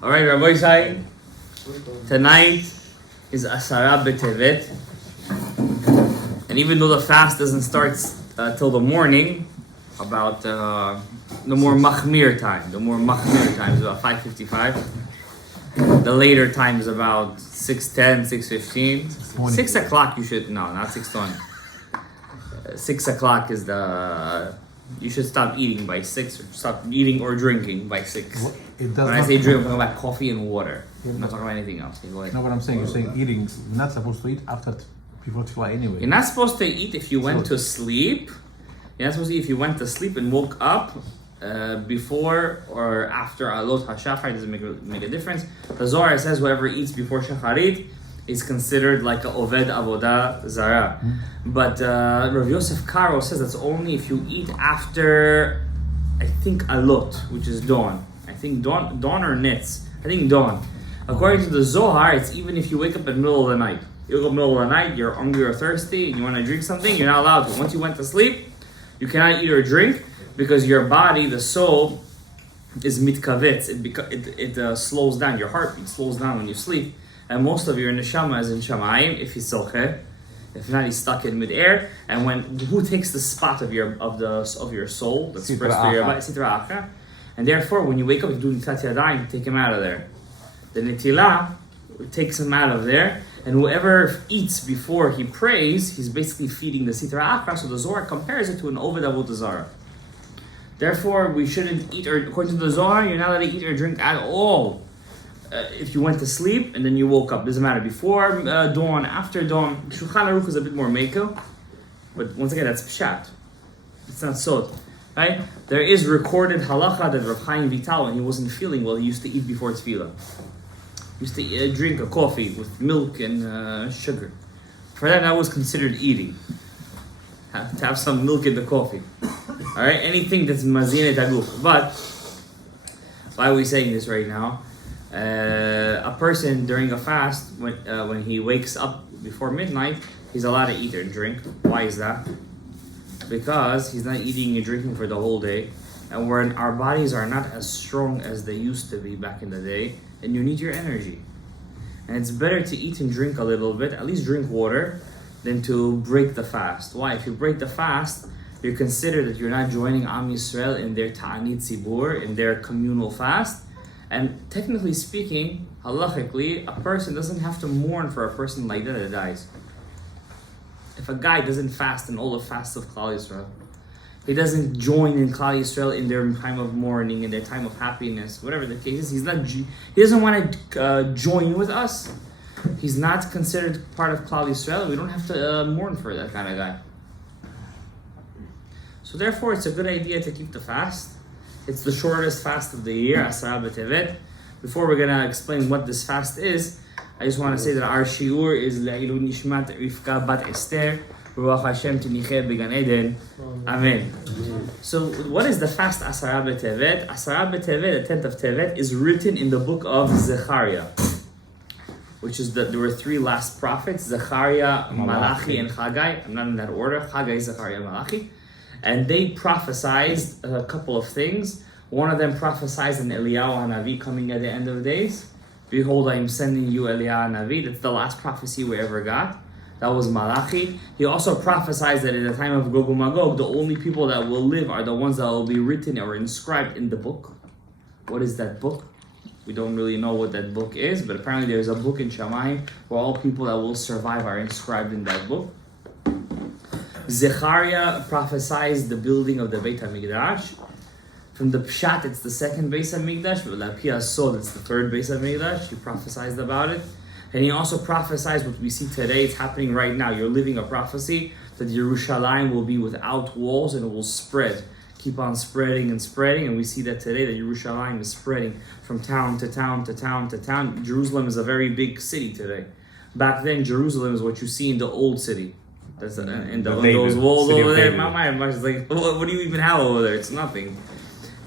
All right, Rabbi Shai, tonight is Asara B'Tevet, and even though the fast doesn't start till the morning, about the more machmir time. The more machmir time is about 5:55. The later time is about 6:10, 6:15. 6 o'clock you should, no, not 6:20. 6 o'clock is you should stop eating by 6, or stop eating or drinking by 6. When I say drink, I'm talking about coffee and water. I'm not talking about anything else. No, what I'm saying, you're saying eating, you're not supposed to eat before Tefillah anyway. You're not supposed to eat if you went to sleep. You're not supposed to eat if you went to sleep and woke up before or after Alot HaShachar. It doesn't make a difference. The Zohar says whoever eats before Shacharit is considered like a Oved Avodah Zara. But Rav Yosef Karo says that's only if you eat after, I think, Alot, which is dawn. I think dawn or Nitz. I think dawn. According to the Zohar, it's even if you wake up in the middle of the night. You wake up in the middle of the night, you're hungry or thirsty, and you want to drink something, you're not allowed to. Once you went to sleep, you cannot eat or drink because your body, the soul, is mitkavetz. It slows down. Your heartbeat slows down when you sleep. And most of your neshama is in shamayim, if he's soche. If not, he's stuck in midair. And who takes the spot of your soul that spreads through your body? Sitra Acha. And therefore, when you wake up, you do Netilat Yadayim, take him out of there. The Netilah takes him out of there. And whoever eats before he prays, he's basically feeding the Sitra Acha. So the Zohar compares it to an Oved Avodah Zara. Therefore, we shouldn't eat, or according to the Zohar, you're not allowed to eat or drink at all. If you went to sleep and then you woke up, doesn't matter before dawn, after dawn. Shulchan Aruch is a bit more mekel, but once again, that's pshat. It's not sod, right? There is recorded halacha that Rav Chaim Vital, when he wasn't feeling well, he used to eat before tefillah. He used to drink a coffee with milk and sugar. For that was considered eating. To have some milk in the coffee. All right, anything that's mazin et aguf. But why are we saying this right now? A person during a fast, when he wakes up before midnight, he's allowed to eat or drink. Why is that? Because he's not eating and drinking for the whole day, and when our bodies are not as strong as they used to be back in the day, and you need your energy. And it's better to eat and drink a little bit, at least drink water, than to break the fast. Why? If you break the fast, you're considered that you're not joining Am Yisrael in their Ta'anit Tzibur, in their communal fast. And technically speaking, halachically, a person doesn't have to mourn for a person like that dies. If a guy doesn't fast in all the fasts of Klal Yisrael, he doesn't join in Klal Yisrael in their time of mourning, in their time of happiness, whatever the case is, he doesn't want to join with us. He's not considered part of Klal Yisrael. We don't have to mourn for that kind of guy. So therefore, it's a good idea to keep the fast. It's the shortest fast of the year, Asara B'Tevet. Before we're going to explain what this fast is, I just want to say that our shiur is Le'ilu Nishmat Rivka Bat Esther, Ruach Hashem Tiniche Began Eden. Amen. So what is the fast Asara B'Tevet? Asara B'Tevet, the 10th of Tevet, is written in the book of Zechariah, which is there were 3 last prophets, Zechariah, Malachi, and Haggai. I'm not in that order. Haggai, Zechariah, Malachi. And they prophesied a couple of things. One of them prophesied an Eliyahu HaNavi coming at the end of the days. Behold, I am sending you Eliyahu HaNavi. That's the last prophecy we ever got. That was Malachi. He also prophesied that in the time of Gog and Magog, the only people that will live are the ones that will be written or inscribed in the book. What is that book? We don't really know what that book is, but apparently there's a book in Shamayim where all people that will survive are inscribed in that book. Zechariah prophesies the building of the Beit HaMikdash. From the Pshat, it's the second Beit HaMikdash, but La Pia Sod, it's the third Beit HaMikdash. He prophesied about it. And he also prophesies what we see today. It's happening right now. You're living a prophecy that Yerushalayim will be without walls and it will spread. Keep on spreading and spreading. And we see that today, that Yerushalayim is spreading from town to town to town to town. Jerusalem is a very big city today. Back then, Jerusalem is what you see in the old city. That's in those walls over there. My mind is like, what do you even have over there? It's nothing.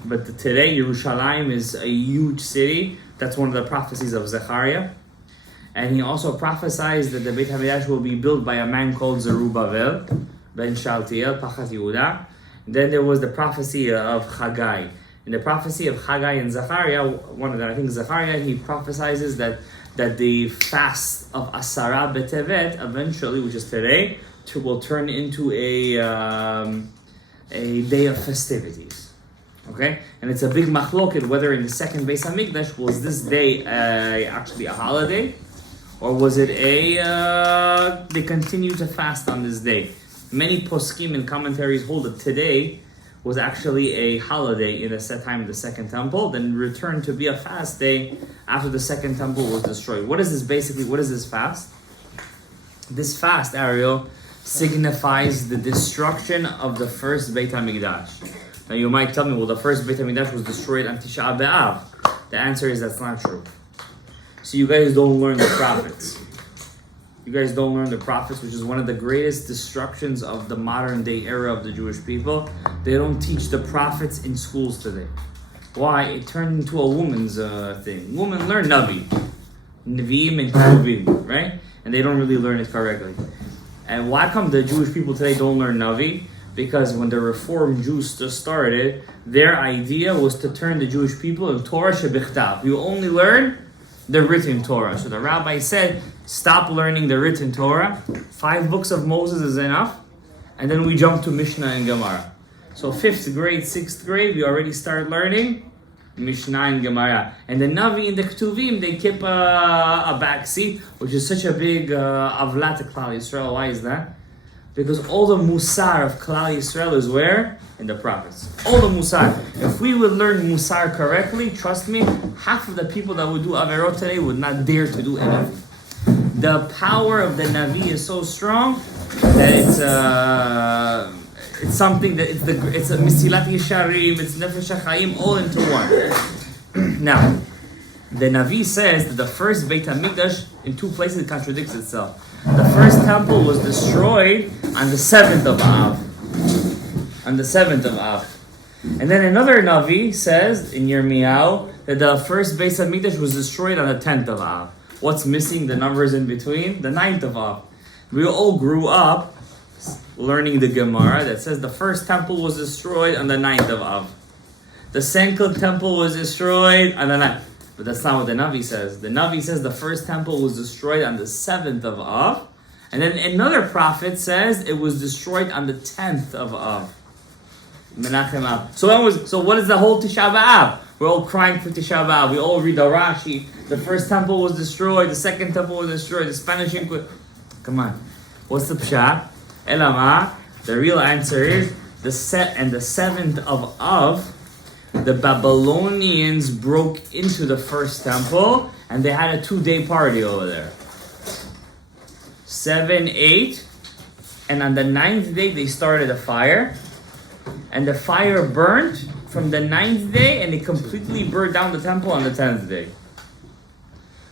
But today, Yerushalayim is a huge city. That's one of the prophecies of Zechariah. And he also prophesies that the Beit HaMikdash will be built by a man called Zerubbabel, ben Shaltiel, Pachat Yehuda. Then there was the prophecy of Haggai. In the prophecy of Haggai and Zechariah, one of them, I think Zechariah, he prophesizes that the fast of Asara B'Tevet eventually, which is today, will turn into a day of festivities. Okay, and it's a big machloket whether in the second Beis Hamikdash was this day actually a holiday, or was it they continue to fast on this day. Many poskim and commentaries hold that today was actually a holiday in the set time of the Second Temple, then returned to be a fast day after the Second Temple was destroyed. What is this basically? What is this fast? This fast, Ariel, signifies the destruction of the first Beit HaMikdash. Now you might tell me, well, the first Beit HaMikdash was destroyed on Tisha B'Av. The answer is that's not true. So you guys don't learn the prophets. You guys don't learn the prophets, which is one of the greatest destructions of the modern day era of the Jewish people. They don't teach the prophets in schools today. Why? It turned into a woman's thing. Women learn Navi, Nevi'im and Ketuvim, right? And they don't really learn it correctly. And why come the Jewish people today don't learn Navi? Because when the Reform Jews just started, their idea was to turn the Jewish people into Torah shebichtav. You only learn the written Torah. So the rabbi said, stop learning the written Torah. 5 books of Moses is enough. And then we jump to Mishnah and Gemara. So 5th grade, 6th grade, we already start learning Mishnah and Gemara. And the Navi and the Ketuvim, they keep a back seat, which is such a big avlat to Klal Yisrael. Why is that? Because all the Musar of Klal Yisrael is where? In the prophets. All the Musar. If we would learn Musar correctly, trust me, half of the people that would do Averot today would not dare to do anything. The power of the Navi is so strong that it's something that it's a Misilat Yesharim, it's Nefesh HaChaim, all into one. Now, the Navi says that the first Beit HaMikdash, in 2 places it contradicts itself. The first temple was destroyed on the 7th of Av. On the 7th of Av. And then another Navi says in Yirmiyahu that the first Beis HaMikdash was destroyed on the 10th of Av. What's missing? The numbers in between? The 9th of Av. We all grew up learning the Gemara that says the first temple was destroyed on the 9th of Av. The second temple was destroyed on the 9th. But that's not what the Navi says. The Navi says the first temple was destroyed on the 7th of Av. And then another prophet says it was destroyed on the 10th of Av. Menachem Av. So what is the whole Tisha B'Av? We're all crying for Tisha B'Av. We all read the Rashi. The first temple was destroyed. The second temple was destroyed. The Spanish Inquisition. Come on. What's the Pshat? Elama. The real answer is the 7th of Av. The Babylonians broke into the first temple and they had a 2-day party over there. 7, 8, and on the 9th day they started a fire, and the fire burnt from the 9th day and it completely burned down the temple on the 10th day.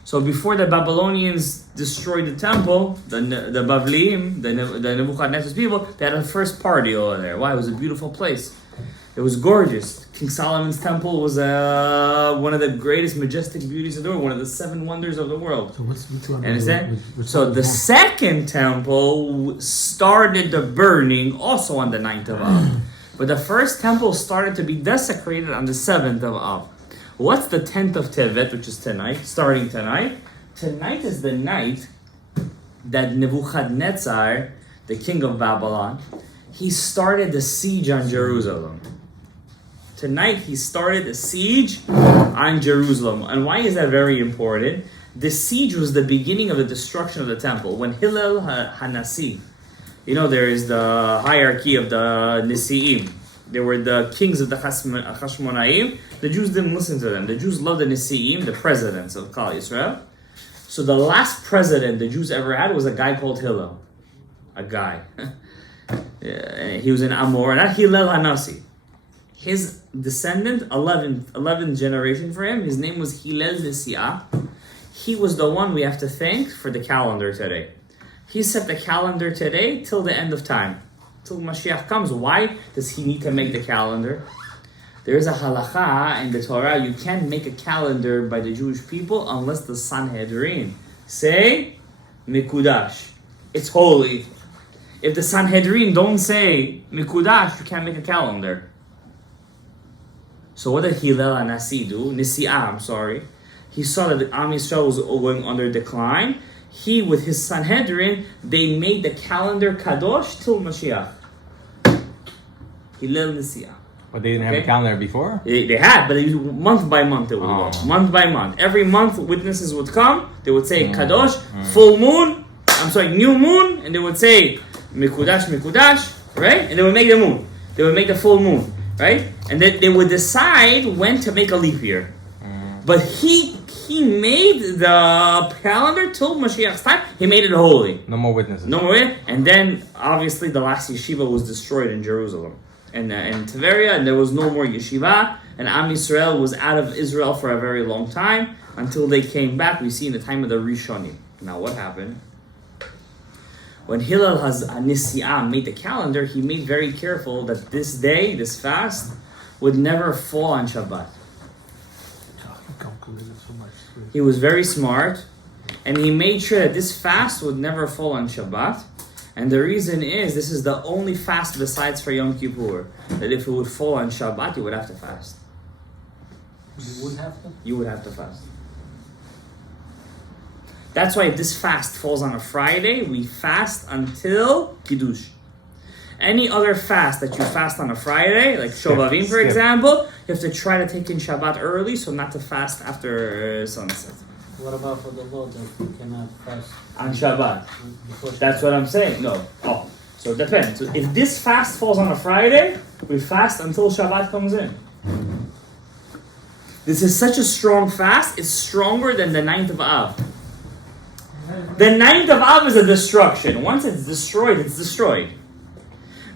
So before the Babylonians destroyed the temple, the Bavliim, the Nebuchadnezzar's people, they had a first party over there. Why? It was a beautiful place. It was gorgeous. King Solomon's temple was one of the greatest majestic beauties of the world, one of the 7 wonders of the world. So which one? Understand? So the second temple started the burning also on the 9th of Av. But the first temple started to be desecrated on the 7th of Av. What's the 10th of Tevet, which is tonight, starting tonight? Tonight is the night that Nebuchadnezzar, the king of Babylon, he started the siege on Jerusalem. Tonight he started a siege on Jerusalem. And why is that very important? The siege was the beginning of the destruction of the temple. When Hillel HaNasi, there is the hierarchy of the Nisi'im. They were the kings of the Hashmonaim. The Jews didn't listen to them. The Jews loved the Nisi'im, the presidents of Klal Yisrael. So the last president the Jews ever had was a guy called Hillel. A guy. He was in Amor, not Hillel HaNasi. His descendant, 11th generation for him, his name was Hillel Nisi'ah. He was the one we have to thank for the calendar today. He set the calendar today till the end of time, till Mashiach comes. Why does he need to make the calendar? There is a halacha in the Torah, you can't make a calendar by the Jewish people unless the Sanhedrin say, Mikudash. It's holy. If the Sanhedrin don't say Mikudash, you can't make a calendar. So what did Hillel HaNasi do? Nisi'ah, I'm sorry. He saw that the Am Yisrael was going under decline. He, with his Sanhedrin, they made the calendar Kadosh till Mashiach. Hillel Nisi'ah. But they didn't have a calendar before? They had, but it was month by month it would go. Month by month. Every month witnesses would come. They would say Kadosh, full moon, new moon, and they would say Mikudash, Mikudash, right? And they would make the moon. They would make the full moon, right? And then they would decide when to make a leap year. But he made the calendar till Mashiach's time. He made it holy. No more witnesses. No more. And then obviously the last yeshiva was destroyed in Jerusalem and Tiberia, and there was no more yeshiva. And Am Yisrael was out of Israel for a very long time until they came back. We see in the time of the Rishonim. Now what happened? When Hillel HaNisi'ah made the calendar, he made very careful that this day, this fast, would never fall on Shabbat. He was very smart, and he made sure that this fast would never fall on Shabbat. And the reason is, this is the only fast besides for Yom Kippur, that if it would fall on Shabbat, you would have to fast. You would have to? You would have to fast. That's why if this fast falls on a Friday, we fast until Kiddush. Any other fast that you fast on a Friday, like Shovavim for example, you have to try to take in Shabbat early, so not to fast after sunset. What about for the law that you cannot fast on Shabbat? Before Shabbat? That's what I'm saying. No. So it depends. So if this fast falls on a Friday, we fast until Shabbat comes in. This is such a strong fast, it's stronger than the 9th of Av. The 9th of Av is a destruction. Once it's destroyed, it's destroyed.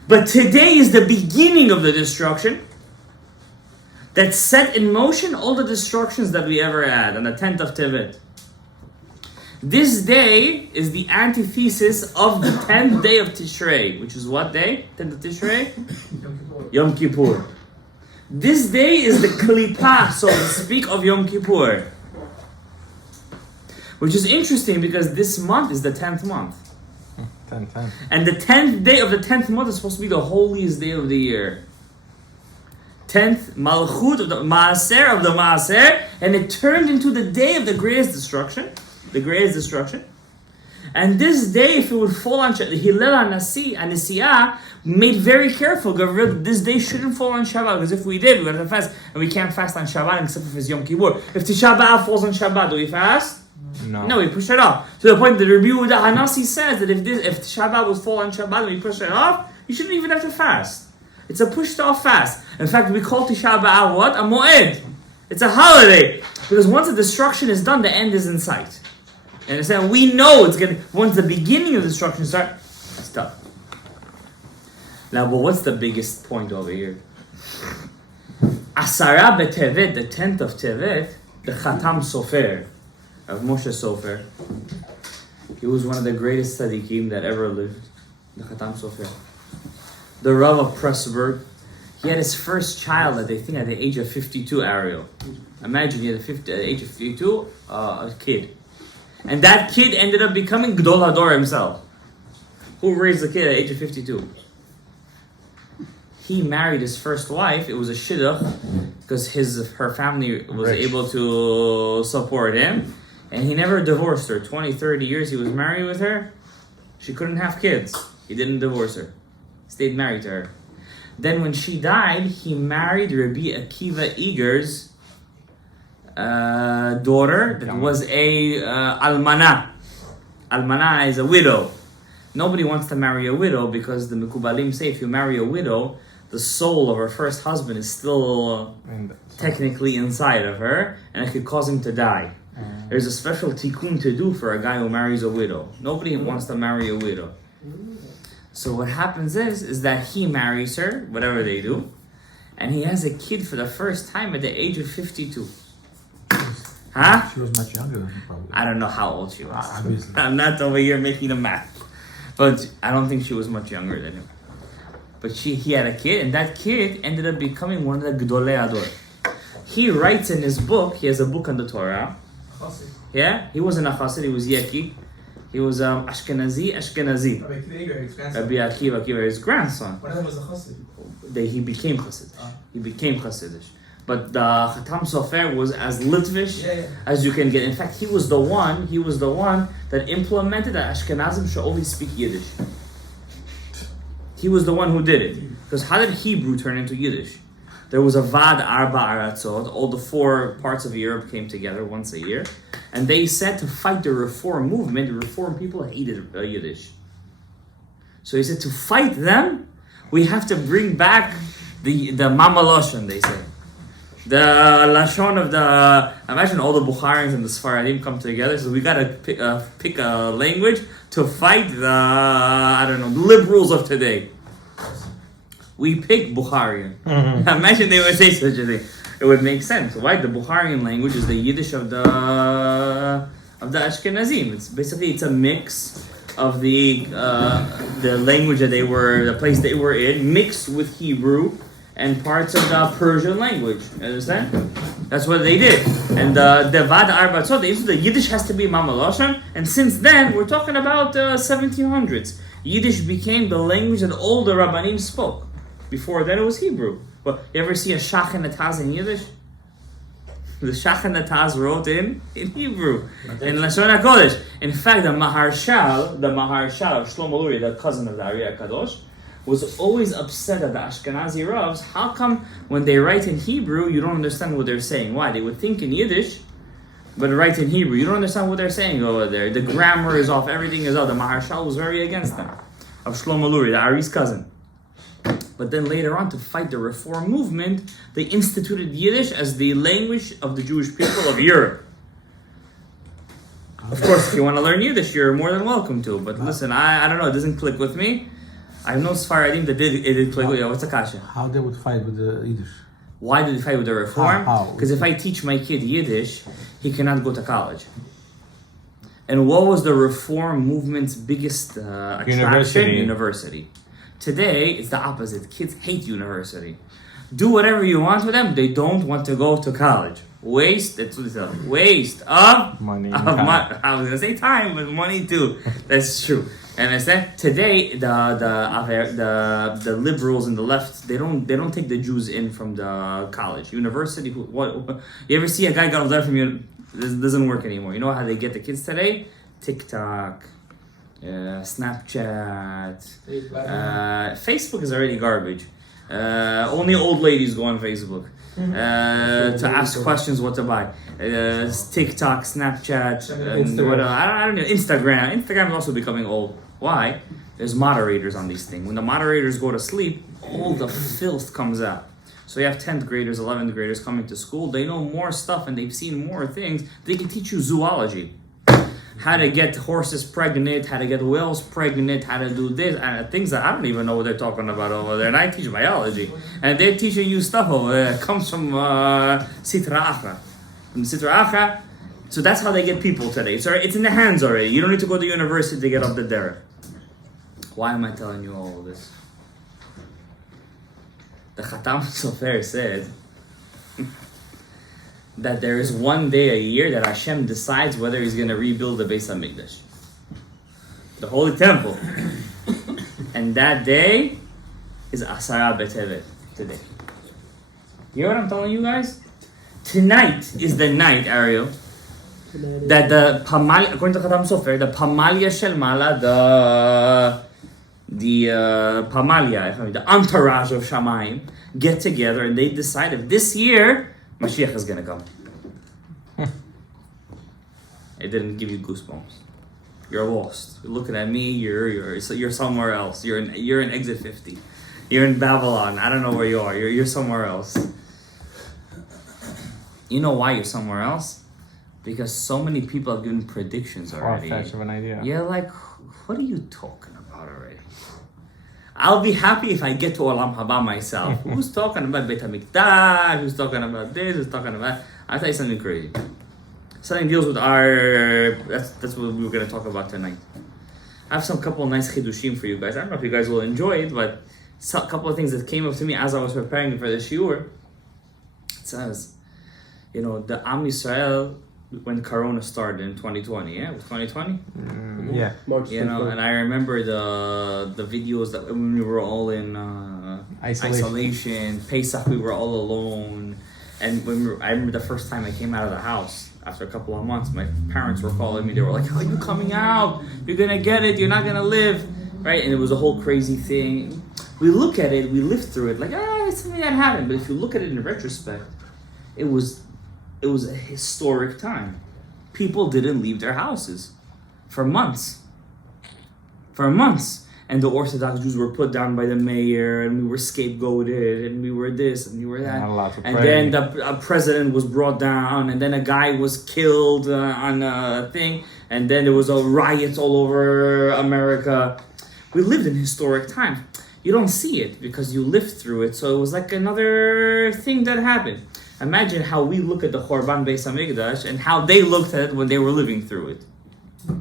But today is the beginning of the destruction that set in motion all the destructions that we ever had on the 10th of Tevet. This day is the antithesis of the 10th day of Tishrei, which is what day? 10th of Tishrei? Yom Kippur. This day is the Klipah, so to speak, of Yom Kippur. Which is interesting because this month is the 10th month. 10. And the 10th day of the 10th month is supposed to be the holiest day of the year. 10th Malchut of the Maaser of the Maaser, and it turned into the day of the greatest destruction. The greatest destruction. And this day, if it would fall on Shabbat, Hillel HaNisi'ah made very careful. This day shouldn't fall on Shabbat, because if we did, we would have to fast. And we can't fast on Shabbat except if it's Yom Kippur. If Tisha B'Av falls on Shabbat, do we fast? No, we push it off. To the point that Rabbi Yehuda HaNasi says that if Tisha B'Av would fall on Shabbat and we push it off, you shouldn't even have to fast. It's a pushed off fast. In fact, we call Tisha B'Av what? A Moed. It's a holiday. Because once the destruction is done, the end is in sight. You understand? We know it's going to, once the beginning of destruction starts, it's tough. Now, but what's the biggest point over here? Asara B'Tevet, the 10th of Tevet, the Chatam Sofer, of Moshe Sofer. He was one of the greatest tzaddikim that ever lived. The Chatam Sofer. The Rav of Pressburg. He had his first child at the age of 52, Ariel. Imagine he had at the age of 52, a kid. And that kid ended up becoming Gdol Hador himself. Who raised the kid at the age of 52? He married his first wife. It was a shidduch because her family was able to support him. And he never divorced her. 20, 30 years he was married with her. She couldn't have kids. He didn't divorce her. Stayed married to her. Then when she died, he married Rabbi Akiva Eger's daughter that was a almana. Almana is a widow. Nobody wants to marry a widow because the Mekubalim say if you marry a widow, the soul of her first husband is still technically inside of her, and it could cause him to die. There's a special tikkun to do for a guy who marries a widow. Nobody wants to marry a widow. So what happens is that he marries her, whatever they do, and he has a kid for the first time at the age of 52. Huh? She was much younger than him, probably. I don't know how old she was. Obviously. I'm not over here making the math. But I don't think she was much younger than him. But he had a kid, and that kid ended up becoming one of the Gdolei Ador. He writes in his book, he has a book on the Torah. Yeah? He wasn't a Chassid, he was Yeki. He was Ashkenazi. Rabbi Akiva, his grandson. One of them was a Chassid. He became Chassid. He became Chassidish. but the Khatam Sofer was as Litvish as you can get. In fact, he was the one that implemented that Ashkenazim should only speak Yiddish. He was the one who did it. Because how did Hebrew turn into Yiddish? There was a Vad Arba Aratzot, all the 4 parts of Europe came together once a year, and they said to fight the Reform movement, the Reform people hated Yiddish. So he said to fight them, we have to bring back the Mama Lashon, they said. The Lashon of the, imagine all the Bukharians and the Sfaradim come together, so we gotta pick a language to fight the liberals of today. We pick Bukharian. Imagine they would say such a thing. It would make sense. Why? The Bukharian language is the Yiddish of the Ashkenazim. It's a mix of the language that they were, the place they were in, mixed with Hebrew and parts of the Persian language. You understand? That's what they did. And the Vad Arbatzot, the Yiddish has to be Mama Lashon. And since then, we're talking about 1700s. Yiddish became the language that all the Rabbanim spoke. Before then, it was Hebrew. But you ever see a Shach and a Taz in Yiddish? The Shach and the Taz wrote in Hebrew, in Lashon HaKodesh. In fact, the Maharshal of Shlomo Luria, the cousin of the Ari HaKadosh, was always upset at the Ashkenazi Ravs. How come when they write in Hebrew, you don't understand what they're saying? Why? They would think in Yiddish, but write in Hebrew. You don't understand what they're saying over there. The grammar is off, everything is off. The Maharshal was very against them, of Shlomo Luria, the Ari's cousin. But then later on, to fight the Reform movement, they instituted Yiddish as the language of the Jewish people of Europe. Of course, if you want to learn Yiddish, you're more than welcome to. But listen, I don't know, it doesn't click with me. I know Sfaradim that it did click with you. What's the kasha? How they would fight with the Yiddish? Why did they fight with the Reform? How? Because if I teach my kid Yiddish, he cannot go to college. And what was the Reform movement's biggest attraction? University. Today, it's the opposite. Kids hate university. Do whatever you want with them. They don't want to go to college. Waste of money. I was gonna say time, but money too. That's true. And I said today, the liberals and the left, they don't take the Jews in from the college, university. What you ever see a guy got there from you? This doesn't work anymore. You know how they get the kids today? TikTok. Snapchat, Facebook is already garbage. Only old ladies go on Facebook to ask questions what to buy. TikTok, Snapchat, and what, I don't know. Instagram is also becoming old. Why? There's moderators on these things. When the moderators go to sleep, all the filth comes out. So you have 10th graders, 11th graders coming to school. They know more stuff and they've seen more things. They can teach you zoology. How to get horses pregnant, how to get whales pregnant, how to do this, and things that I don't even know what they're talking about over there. And I teach biology, and they're teaching you stuff over there. It comes from Sitra Achra. From Sitra Achra. So that's how they get people today. So it's in the hands already. You don't need to go to university to get up the derech. Why am I telling you all of this? The Khatam Sofer said that there is one day a year that Hashem decides whether He's going to rebuild the Beis HaMikdash, the Holy Temple, and that day is Asara B'Tevet, today. You hear what I'm telling you guys? Tonight is the night, Ariel, that the Pamalia, according to Khatam Sofer, the Pamalia Shel Mala, the Pamalia, the entourage of Shamayim, get together and they decide if this year Mashiach is gonna come. It didn't give you goosebumps. You're lost. You're looking at me. You're somewhere else. You're in exit 50. You're in Babylon. I don't know where you are. You're somewhere else. You know why you're somewhere else? Because so many people have given predictions already. Far-fetched of an idea. You're like, what are you talking about already? I'll be happy if I get to Olam Haba myself. Who's talking about Beit HaMikdash? Who's talking about this? Who's talking about... I'll tell you something crazy. Something deals with our... That's what we were going to talk about tonight. I have some couple nice chidushim for you guys. I don't know if you guys will enjoy it, but a couple of things that came up to me as I was preparing for the shiur. It says, the Am Yisrael, when Corona started in 2020, yeah? It was 2020? Yeah. March And I remember the videos that when we were all in isolation, Pesach, we were all alone, And I remember the first time I came out of the house, after a couple of months, my parents were calling me. They were like, "How are you coming out? You're gonna get it. You're not gonna live." Right? And it was a whole crazy thing. We look at it, we live through it, like, it's something that happened. But if you look at it in retrospect, it was a historic time. People didn't leave their houses for months. For months. And the Orthodox Jews were put down by the mayor, and we were scapegoated, and we were this, and we were that. Not allowed to and pray. then a president was brought down, and then a guy was killed on a thing, and then there was a riots all over America. We lived in historic times. You don't see it because you lived through it, so it was like another thing that happened. Imagine how we look at the Chorban Beis HaMikdash and how they looked at it when they were living through it.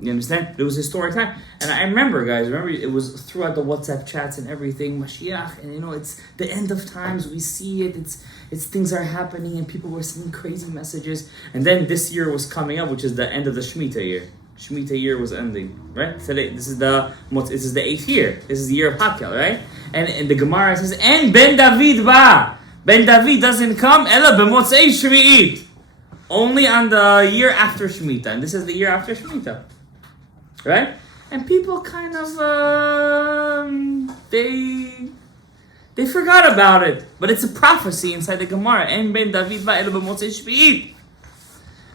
You understand? It was a historic time. And I remember, guys, it was throughout the WhatsApp chats and everything, Mashiach, and it's the end of times, we see it, it's things are happening, and people were sending crazy messages. And then this year was coming up, which is the end of the Shemitah year. Shemitah year was ending, right? Today, this is the 8th year. This is the year of Hakel, right? And the Gemara says, "En Ben David ba." Ben David doesn't come, ela b'motzei Shvi'it. Only on the year after Shemitah. And this is the year after Shemitah. Right? And people kind of, they forgot about it. But it's a prophecy inside the Gemara. En Ben David ba ela b'motzei Shvi'it.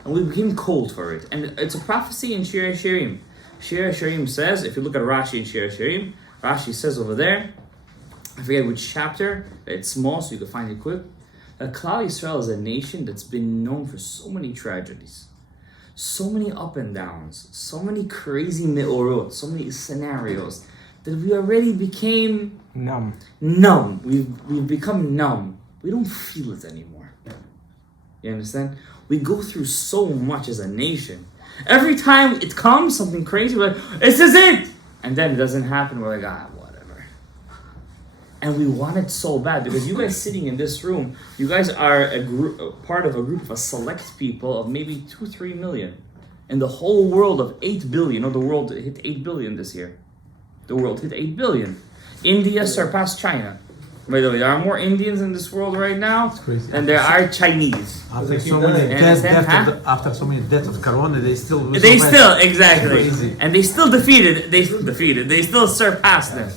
And we became cold for it. And it's a prophecy in Shir HaShirim. Shir HaShirim says, if you look at Rashi in Shir HaShirim, Rashi says over there, I forget which chapter, it's small so you can find it quick, that Klal Yisrael is a nation that's been known for so many tragedies, so many up and downs, so many crazy me'orot, so many scenarios, that we already became Numb. We've become numb. We don't feel it anymore. You understand? We go through so much as a nation. Every time it comes, something crazy, we're like, this is it! And then it doesn't happen, we're like, whatever. And we want it so bad, because you guys sitting in this room, you guys are part of a group of a select people of maybe 2-3 million. In the whole world of 8 billion, the world hit 8 billion this year. The world hit 8 billion. India surpassed China. By the way, there are more Indians in this world right now than there are Chinese. After so many deaths of Corona, they still exactly, crazy. and they still defeated. They still surpassed them.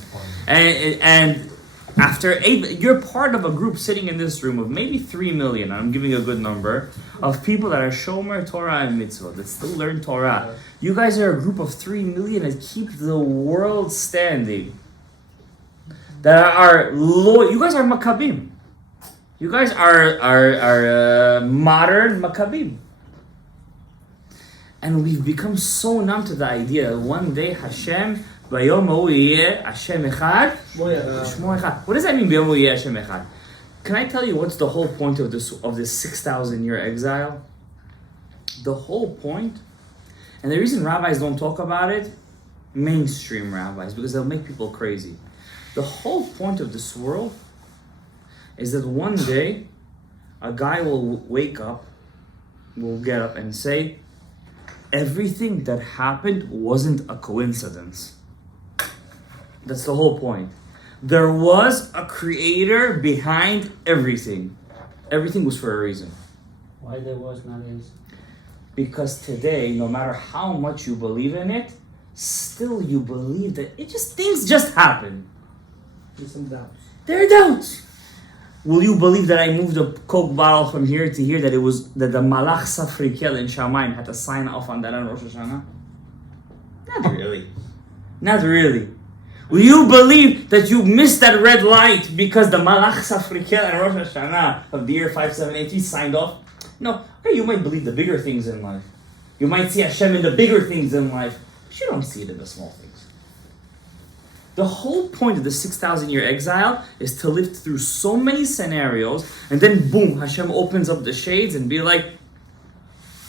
And after 8, you're part of a group sitting in this room of maybe 3 million. I'm giving a good number of people that are Shomer Torah and Mitzvah that still learn Torah. You guys are a group of 3 million that keep the world standing. That are low. You guys are Maccabim. You guys are modern Maccabim. And we've become so numb to the idea that one day Hashem, Bayom Yeh Hashem Echad, Shmo Echad. What does that mean, Bayom Yeh Hashem Echad? Can I tell you what's the whole point of this 6,000 year exile? The whole point, and the reason rabbis don't talk about it, mainstream rabbis, because they'll make people crazy. The whole point of this world is that one day a guy will get up and say, everything that happened wasn't a coincidence. That's the whole point. There was a creator behind everything. Everything was for a reason. Why there was not is? Because today, no matter how much you believe in it, still you believe that things just happen. Some doubts. There are doubts. Will you believe that I moved a Coke bottle from here to here, that the Malach Safrikel in Shamayim had to sign off on that on Rosh Hashanah? Not really. Not really. Will you believe that you missed that red light because the Malach Safrikel and Rosh Hashanah of the year 5783 signed off? No. Okay, you might believe the bigger things in life. You might see Hashem in the bigger things in life, but you don't see it in the small things. The whole point of the 6,000 year exile is to live through so many scenarios, and then boom, Hashem opens up the shades and be like,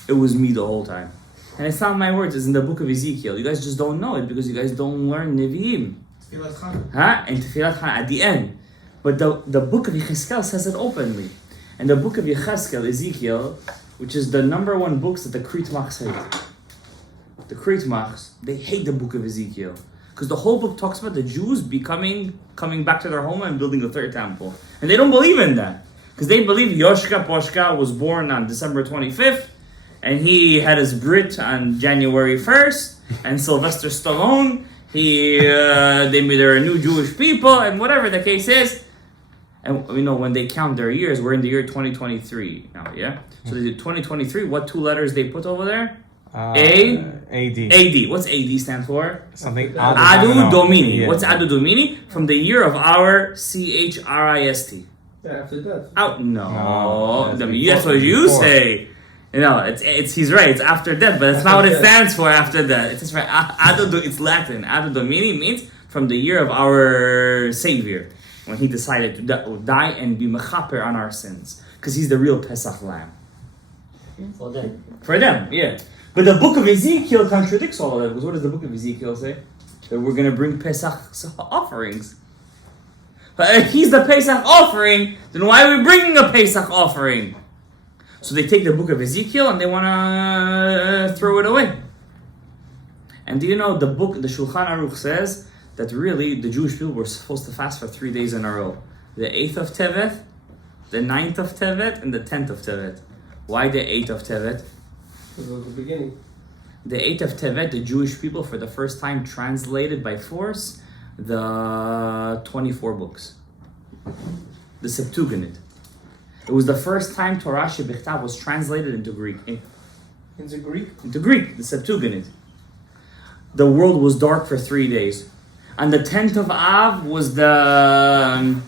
it was me the whole time. And it's not my words, it's in the book of Ezekiel. You guys just don't know it because you guys don't learn Nevi'im. And Tefillat Chana at the end. But the book of Yecheskel says it openly. And the book of Yecheskel, Ezekiel, which is the number one books that the Kritmachs hate. The Kritmachs, they hate the book of Ezekiel. Because the whole book talks about the Jews coming back to their home and building a third temple. And they don't believe in that. Because they believe Yoshka Poshka was born on December 25th, and he had his Brit on January 1st, and Sylvester Stallone, they're a new Jewish people, and whatever the case is. And when they count their years, we're in the year 2023 now, yeah? So they did 2023, what two letters they put over there? AD. AD. What's AD stand for? Something. Adu Domini. Yeah. What's Adu Domini? From the year of our Christ. After that. Oh no, that's that's what you before. say. It's he's right. It's after death, but that's not what it stands for. After that, it's just right. It's Latin. Adu Domini means from the year of our Savior, when he decided to die and be mechaper on our sins, because he's the real Pesach lamb. For them. For them, yeah. But the book of Ezekiel contradicts all of that. Because what does the book of Ezekiel say? That we're going to bring Pesach offerings. But if he's the Pesach offering, then why are we bringing a Pesach offering? So they take the book of Ezekiel and they want to throw it away. And do you know the Shulchan Aruch says that really the Jewish people were supposed to fast for 3 days in a row. The 8th of Tevet, the 9th of Tevet, and the 10th of Tevet. Why the 8th of Tevet? Because it was the beginning. The 8th of Tevet, the Jewish people for the first time translated by force the 24 books. The Septuagint. It was the first time Torah Shebichtav was translated into Greek. Into Greek? Into Greek, the Septuagint. The world was dark for 3 days. On the 10th of Av was the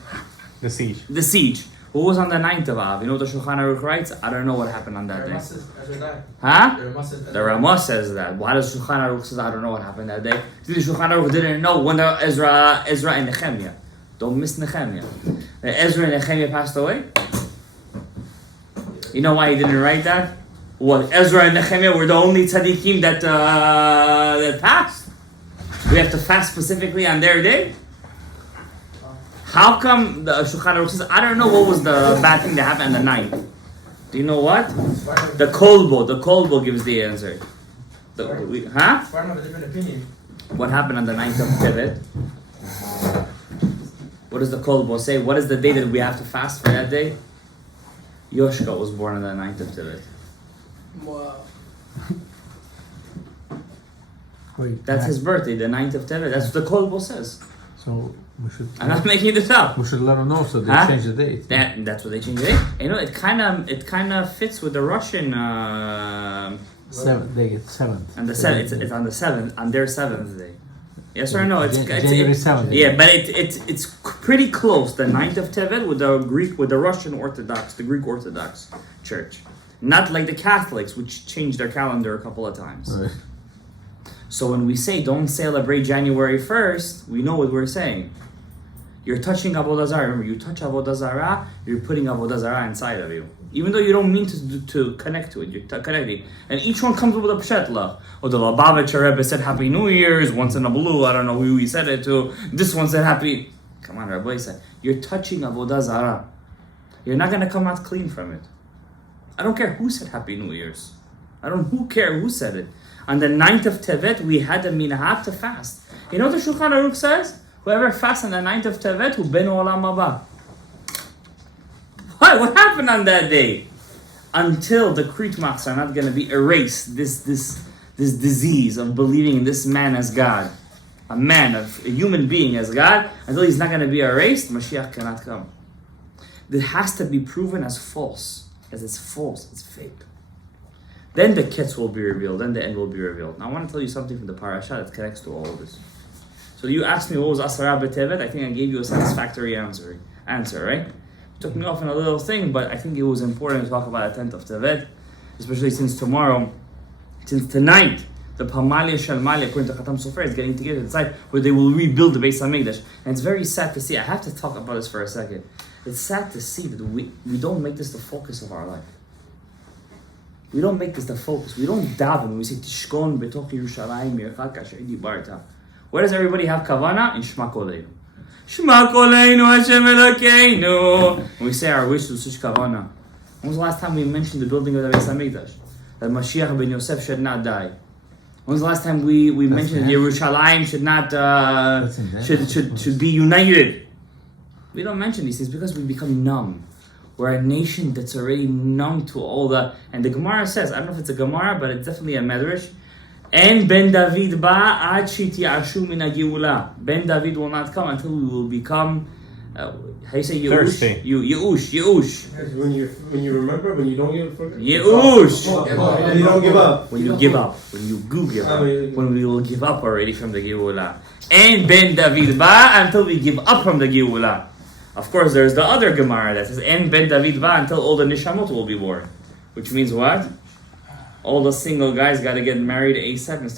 siege. The siege. What was on the 9th of Av? You know what the Shulchan Aruch writes? I don't know what happened on that day. Huh? The Ramah says that. Why does Shulchan Aruch says I don't know what happened that day? The Shulchan Aruch didn't know when the Ezra and Nehemiah. Don't miss Nehemiah. Ezra and Nehemiah passed away. You know why he didn't write that? What? Ezra and Nehemiah were the only tzaddikim that passed. We have to fast specifically on their day. How come the Shulchan Aruch says, I don't know what was the bad thing that happened on the 9th? Do you know what? The Kolbo gives the answer. I have a different opinion. What happened on the 9th of Tevet? What does the Kolbo say? What is the day that we have to fast for that day? Yoshka was born on the 9th of Tevet. Wow. Wait, That's his birthday, the 9th of Tevet. That's what the Kolbo says. So we should. I'm not making this up. We should let them know so they Huh? change the date. That's what they changed the date. It kind of fits with the Russian. They get 7th. And the 7th, it's on the 7th, on their 7th day. Yes or no? January 7th. Yeah, but it's pretty close. The 9th of Tevet with the Russian Orthodox, the Greek Orthodox Church, not like the Catholics, which changed their calendar a couple of times. Right. So when we say don't celebrate January 1st, we know what we're saying. You're touching Avodah Zarah. Remember, you touch Avodah Zarah, you're putting Avodah Zarah inside of you. Even though you don't mean to connect to it, you're connecting. And each one comes with a pshat. Or the Lubavitcher Rebbe said Happy New Year's, once in a blue, I don't know who he said it to. This one said Happy... Come on, Rabbi said. You're touching Avodah Zarah. You're not going to come out clean from it. I don't care who said Happy New Year's. Who care who said it. On the 9th of Tevet, we had a minhag to fast. You know what the Shulchan Aruch says? Whoever fasts on the 9th of Tevet, hu ben olam haba. What happened on that day? Until the Kritmachs are not going to be erased, this disease of believing in this man as God, a human being as God, until he's not going to be erased, Mashiach cannot come. It has to be proven as false, it's fake. Then the Ketz will be revealed, then the end will be revealed. Now I want to tell you something from the parasha that connects to all of this. So you asked me what was Asara B'Tevet, I think I gave you a satisfactory answer, right? You took me off in a little thing, but I think it was important to talk about the 10th of Tevet, especially since tonight, the Pamalia Shalmalia, according to Khatam Sofer, is getting together to decide where they will rebuild the Beis HaMikdash. And it's very sad to see, I have to talk about this for a second. It's sad to see that we don't make this the focus of our life. We don't make this the focus. We don't daven. We say, Tishkon betoch Yerushalayim Yerchak asher dibarta. Where does everybody have kavana? In Shema Koleinu. Shema Koleinu Hashem Elokeinu. When we say our wish to such kavana. When was the last time we mentioned the building of the Beis HaMikdash? That Mashiach ben Yosef should not die. When was the last time we mentioned that Yerushalayim should not should be united? We don't mention these things because we become numb. We're a nation that's already numb to all the... And the Gemara says, I don't know if it's a Gemara, but it's definitely a Medrash. En ben David ba ad shitiyashu min hageula. Ben David will not come until we will become... how you say Yeush? Thirsty. Yeush. When you remember, when you don't give forget. Yeush. And you don't give up. When you give up. When you give up. When we will give up already from the Geula. En ben David ba until we give up from the Geula. Of course, there's the other Gemara that says En ben David ba until all the Nishamot will be born. Which means what? All the single guys got to get married ASAP and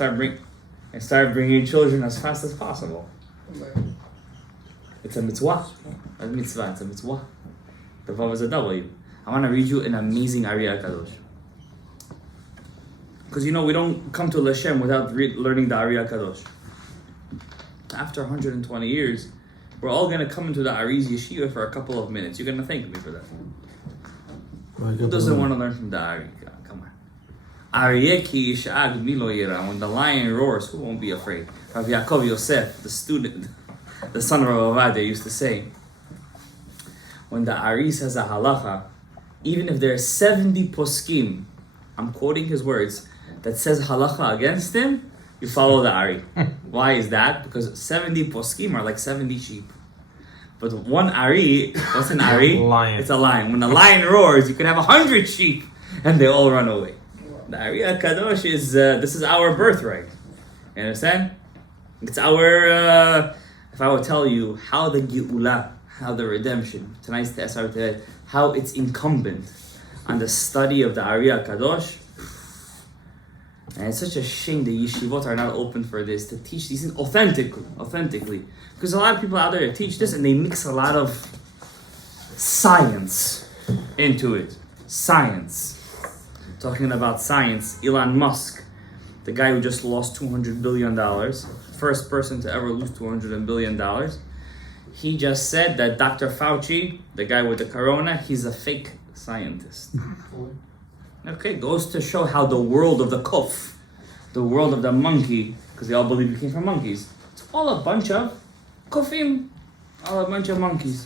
start bringing children as fast as possible. It's a mitzvah. It's a mitzvah. The vav is a W. I want to read you an amazing Ariyah Kadosh. Because we don't come to Lashem without learning the Ariyah Kadosh. After 120 years, we're all going to come into the Ari's Yeshiva for a couple of minutes. You're going to thank me for that. Who doesn't want to learn from the Ari? Come on. Aryeh ki yish'ag mi lo yira. When the lion roars, who won't be afraid? Rav Yaakov Yosef, the student, the son of Rav Avadia, used to say, when the Ari says a halacha, even if there are 70 poskim, I'm quoting his words, that says halacha against him, you follow the Ari. Why is that? Because 70 poskim are like 70 sheep. But one Ari, what's an Ari? Lion. It's a lion. When the lion roars, you can have 100 sheep and they all run away. The Ariyah Kadosh is, this is our birthright. You understand? It's our, if I would tell you how the Geula, how the redemption, tonight's the SR today, how it's incumbent on the study of the Ariyah Kadosh. And it's such a shame the yeshivot are not open for this, to teach these things authentically. Because a lot of people out there teach this and they mix a lot of science into it. Science. Talking about science, Elon Musk, the guy who just lost $200 billion, first person to ever lose $200 billion, he just said that Dr. Fauci, the guy with the corona, he's a fake scientist. Okay, goes to show how the world of the kuf, the world of the monkey, because they all believe it came from monkeys, it's all a bunch of kufim, all a bunch of monkeys.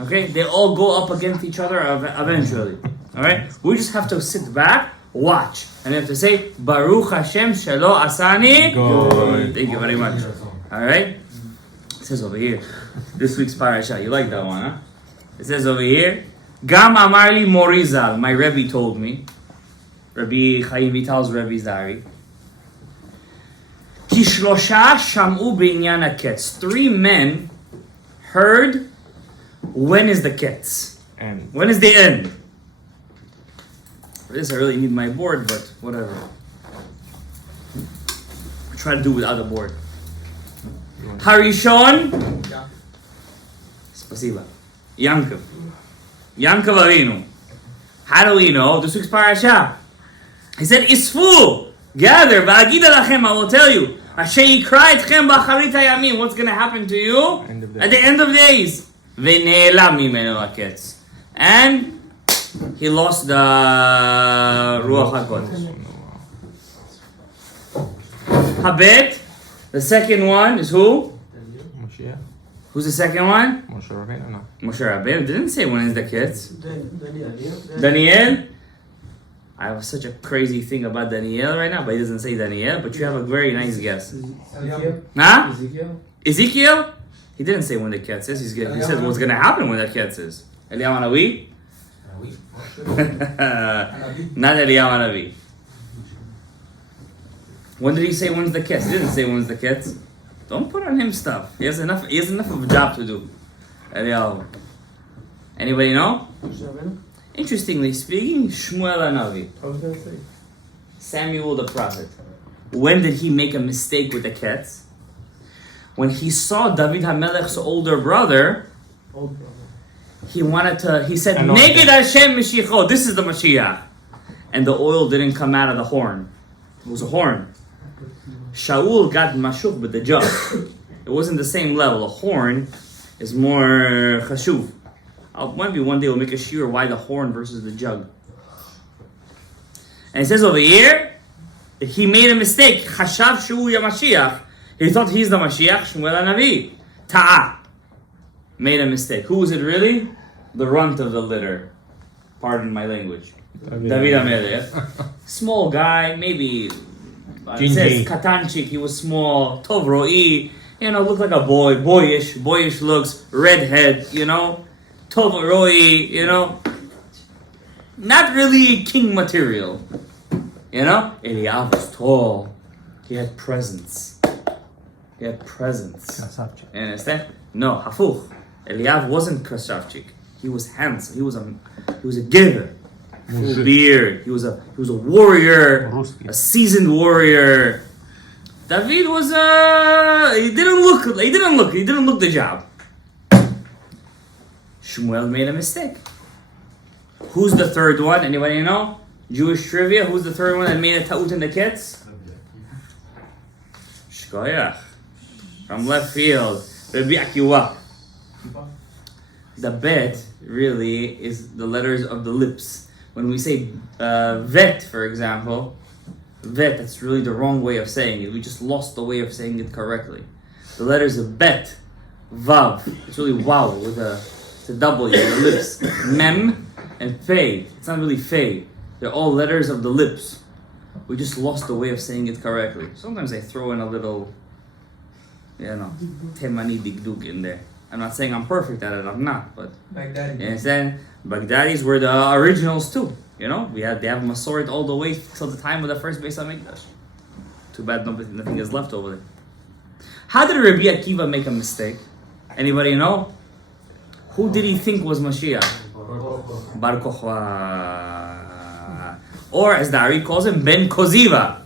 Okay, they all go up against each other eventually. All right, we just have to sit back, watch, and have to say Baruch Hashem Shelo Asani. Good. Thank you very much. All right, it says over here, this week's parasha. You like that one, huh? It says over here. Gam Amarli Morizal, my Rebbe told me. Rabbi Chaim Vital's Rebbe's diary. Kishlosha Shamu Binyan Ketz. 3 men heard when is the Ketz? And When is the end? For this I really need my board, but whatever. I try to do without a board. Harishon. Spasiba. Yaakov. Yaakov Avinu. How do we know? This week's parasha. He said, Isfu, gather, v'agid alachem, I will tell you. Asher yikra etchem b'acharit hayamim. What's going to happen to you at the end of days? V'ne'elam mimenu haketz. And he lost the Ruach HaKodesh. Habet, the second one is who? Moshiach. Who's the second one? Moshe Rabbeinu, no. Moshe Rabbeinu didn't say when is the kids. Daniel? I have such a crazy thing about Daniel right now, but he doesn't say Daniel, but you have a very nice guess. Huh? Ezekiel? He didn't say when the Ketz is. He said what's going to happen when the Ketz is. Eliyahu Hanavi? Not Eliyahu Hanavi. When did he say when's the Ketz? He didn't say when's the Ketz. Don't put on him stuff. He has enough of a job to do. Eliyahu. Anybody know? Interestingly speaking, Shmuel Hanavi. I was going to say. Samuel the prophet. When did he make a mistake with the Ketz? When he saw David HaMelech's older brother, he said, Neged Hashem Mashiach, this is the Mashiach. And the oil didn't come out of the horn. It was a horn. Shaul got mashuk with the jug. It wasn't the same level. A horn is more chashuv. Maybe one day we'll make a shiur why the horn versus the jug. And it says over here, he made a mistake. Chashav shu ya Mashiach. He thought he's the Mashiach. Shmuel Hanavi. Ta'ah. Made a mistake. Who was it really? the runt of the litter. Pardon my language. David HaMelech. Small guy, maybe. It says Katanchik, he was small. Tov Ro'i, looked like a boy. Boyish looks. Redhead, Tov Ro'i, Not really king material. Eliyav was tall. He had presence. You understand? No, Hafuch. Eliyav wasn't Krasavchik. He was handsome. He was a giver. Full beard. He was a warrior. A seasoned warrior. David was he didn't look the job. Shmuel made a mistake. Who's the third one? Anybody know? Jewish trivia. Who's the third one that made a ta'ut in the Ketz? Shkoyach. From left field. Rabbi Akiva. The bet really is the letters of the lips. When we say vet, for example, vet, that's really the wrong way of saying it. We just lost the way of saying it correctly. The letters of bet, vav, it's really wow with a W, the lips. Mem and fei, it's not really fei. They're all letters of the lips. We just lost the way of saying it correctly. Sometimes I throw in a little, temani digduk in there. I'm not saying I'm perfect at it, I'm not, but Baghdadi. You understand? Baghdadis were the originals too. They have Masoret all the way till the time of the first Beis HaMikdash. Too bad nothing is left over there. How did Rabbi Akiva make a mistake? Anybody know? Who did he think was Mashiach? Bar Kochva. Or as the Ari calls him, Ben Koziva,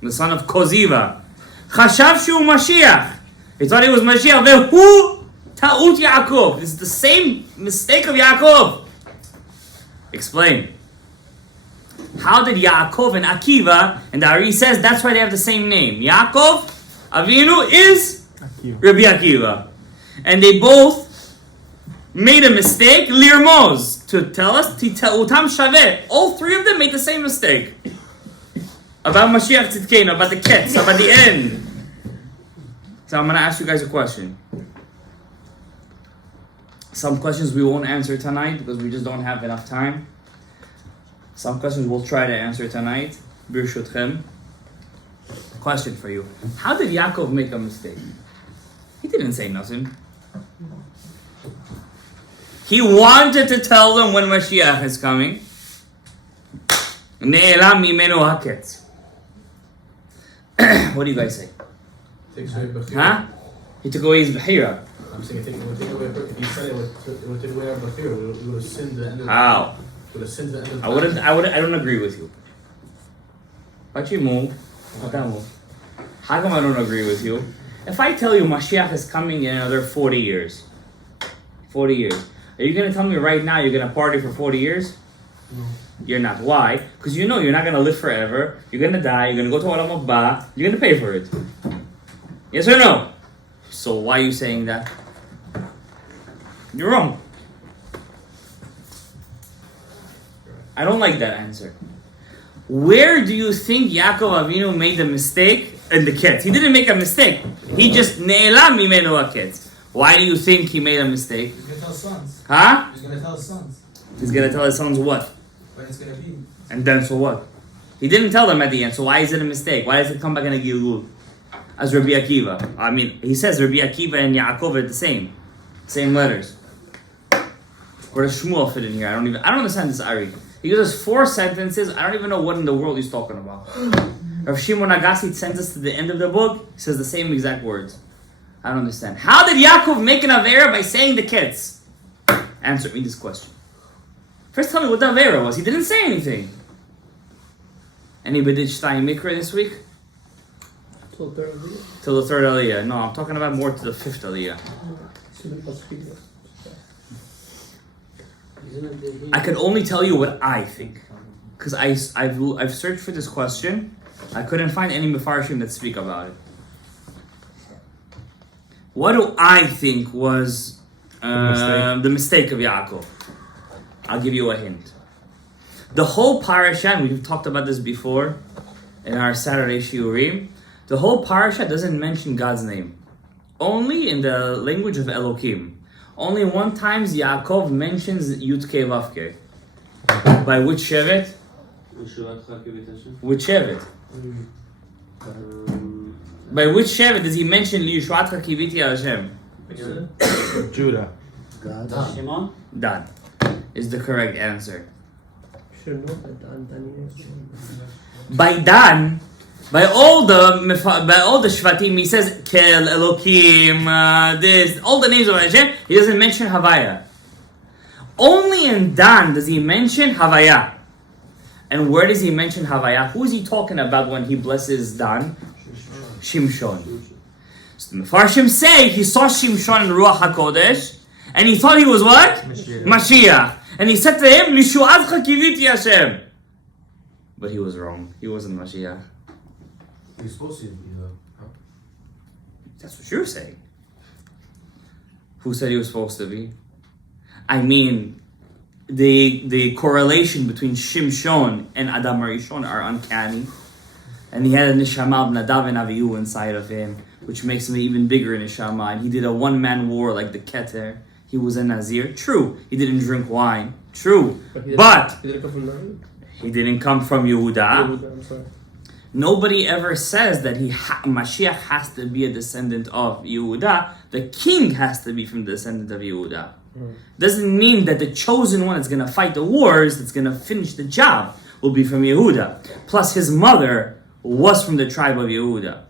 the son of Koziva. Chashav shu Mashiach. He thought he was Mashiach. Who? Ta'ut Yaakov. This is the same mistake of Yaakov. Explain. How did Yaakov and Akiva, and the Ari says that's why they have the same name. Yaakov, Avinu is Rabbi Akiva. And they both made a mistake, lirmoz, to tell us, Tita'utam Shaveh. All three of them made the same mistake. About Mashiach Tzidkeinu, about the Ketz, about the end. So I'm going to ask you guys a question. Some questions we won't answer tonight because we just don't have enough time. Some questions we'll try to answer tonight. Birshutchem. Question for you. How did Yaakov make a mistake? He didn't say nothing. He wanted to tell them when Mashiach is coming. Ne'elam mimenu haketz. What do you guys say? Huh? He took away his Behira. I'm saying take away. If you said it would take away our Bechir, it would have sinned the end of the How? It would have sinned the end of the I don't agree with you. But you move. How come I don't agree with you? If I tell you Mashiach is coming in another 40 years, 40 years, are you going to tell me right now you're going to party for 40 years? No. You're not. Why? Because you're not going to live forever. You're going to die. You're going to go to Olam Haba. You're going to pay for it. Yes or no? So why are you saying that? You're wrong. I don't like that answer. Where do you think Yaakov Avinu made the mistake in the Ketz? He didn't make a mistake. He just ne'elam mimenu haketz. Why do you think he made a mistake? He's going to tell his sons. Huh? He's going to tell his sons. He's going to tell his sons what? When it's going to be. And then so what? He didn't tell them at the end, so why is it a mistake? Why does it come back in a Gilgul? As Rabbi Akiva. I mean, he says Rabbi Akiva and Yaakov are the same. Same letters. Where does Shmuel fit in here? I don't understand this Ari. He gives us 4 sentences. I don't even know what in the world he's talking about. Rav Shimon Agassi sends us to the end of the book. He says the same exact words. I don't understand. How did Yaakov make an Avera by saying the Ketz? Answer me this question. First tell me what the Avera was. He didn't say anything. Anybody did Shtayim Mikra this week? Till the third Aliyah. Till the third Aliyah. No, I'm talking about more to the 5th Aliyah. I can only tell you what I think. Because I've searched for this question. I couldn't find any Mefarshim that speak about it. What do I think was the mistake of Yaakov? I'll give you a hint. The whole parasha, and we've talked about this before in our Saturday Shiurim, the whole parasha doesn't mention God's name. Only in the language of Elohim. Only one time Yaakov mentions Yud Kei Vav Kei. By which Shevet? Which Shevet? By which Shevet does he mention Liyishuatcha Kiviti Hashem? Judah. Shimon? Dan is the correct answer. Should know that Dan. By Dan, by all the Shvatim, he says Kel, Elokim, this, all the names of Hashem. He doesn't mention Havaya. Only in Dan does he mention Havaya. And where does he mention Havaya? Who is he talking about when he blesses Dan? Shimshon. So the Mefarshim say he saw Shimshon in Ruach HaKodesh, and he thought he was what? Mashiach. And he said to him, Lishu'adcha kiviti Hashem. But he was wrong. He wasn't Mashiach. He's supposed to be, though. That's what you're saying. Who said he was supposed to be? I mean, the correlation between Shimshon and Adam Rishon are uncanny. And he had a neshama of Nadav and Avihu inside of him, which makes him an even bigger neshama. And he did a one-man war like the Ketz. He was a Nazir. True. He didn't drink wine. True. But He didn't come from Nazir? he didn't come from Yehuda. I'm sorry. Nobody ever says that Mashiach has to be a descendant of Yehuda. The king has to be from the descendant of Yehuda. Doesn't mean that the chosen one that's going to fight the wars, that's going to finish the job, will be from Yehuda. Plus his mother was from the tribe of Yehuda.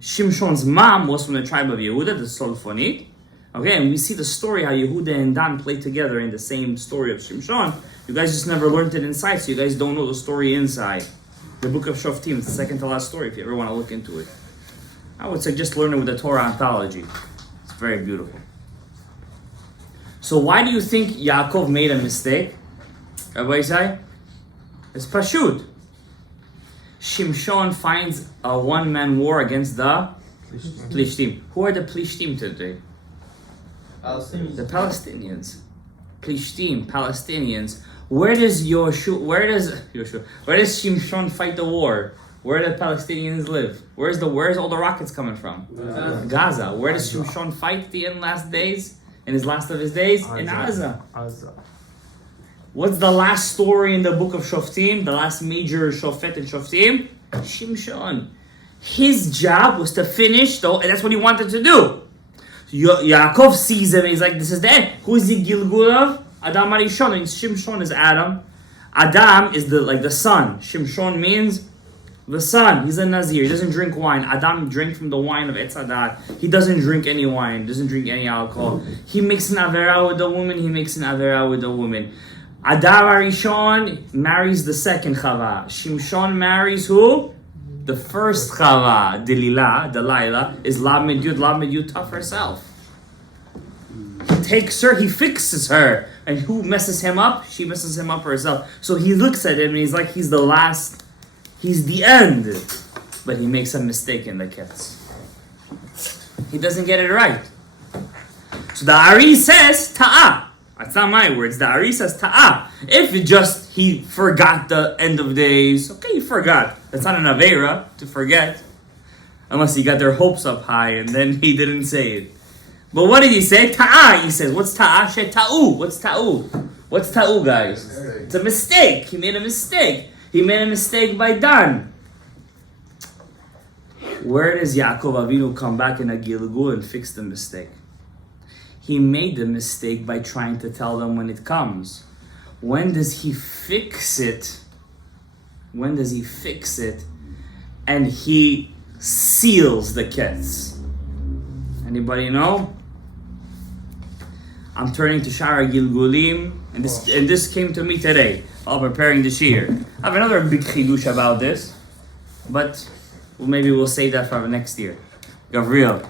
Shimshon's mom was from the tribe of Yehuda, the Solfonit. Okay, and we see the story how Yehuda and Dan play together in the same story of Shimshon. You guys just never learned it inside, so you guys don't know the story inside. The book of Shoftim, it's the second to last story if you ever want to look into it. I would say just learn it with the Torah anthology. It's very beautiful. So why do you think Yaakov made a mistake? Rabbi Isai? It's Pashut. Shimshon finds a one-man war against the Plishtim. Who are the Plishtim today? Palestinians. The Palestinians. Plishtim, Palestinians. Where does Shimshon fight the war? Where do the Palestinians live? Where's all the rockets coming from? Gaza. Where does Shimshon fight the last days? In his last of his days? In Gaza. What's the last story in the book of Shoftim? The last major Shofet in Shoftim? Shimshon. His job was to finish, though, and that's what he wanted to do. Yaakov sees him and he's like, this is the end. Who is the Gilgul of? Adam Arishon. I mean, Shimshon is Adam. Adam is the son. Shimshon means the son. He's a Nazir. He doesn't drink wine. Adam drank from the wine of Etz Hadat. He doesn't drink any wine. Doesn't drink any alcohol. He makes an Avera with the woman. Adam Arishon marries the second Chava. Shimshon marries who? The first Chava, Delilah, is Lamed Yud Taf herself. He takes her, he fixes her. And who messes him up? She messes him up herself. So he looks at him and he's like, he's the last, he's the end. But he makes a mistake in the Ketz. He doesn't get it right. So the Ari says, Ta'ah. That's not my words. The Ari says Ta'ah. If he forgot the end of days, okay, he forgot. That's not an Aveira to forget. Unless he got their hopes up high and then he didn't say it. But what did he say? Ta'ah, he says. What's Ta'ah? Ta'u. What's Ta'u? What's Ta'u, guys? It's a mistake. He made a mistake. He made a mistake by Dan. Where does Yaakov Avinu come back in a Gilgul and fix the mistake? He made the mistake by trying to tell them when it comes. When does he fix it? And he seals the Ketz. Anybody know? I'm turning to Shara Gilgulim, and this came to me today while preparing the Shir. I have another big chidush about this, but maybe we'll save that for next year. Gavriel,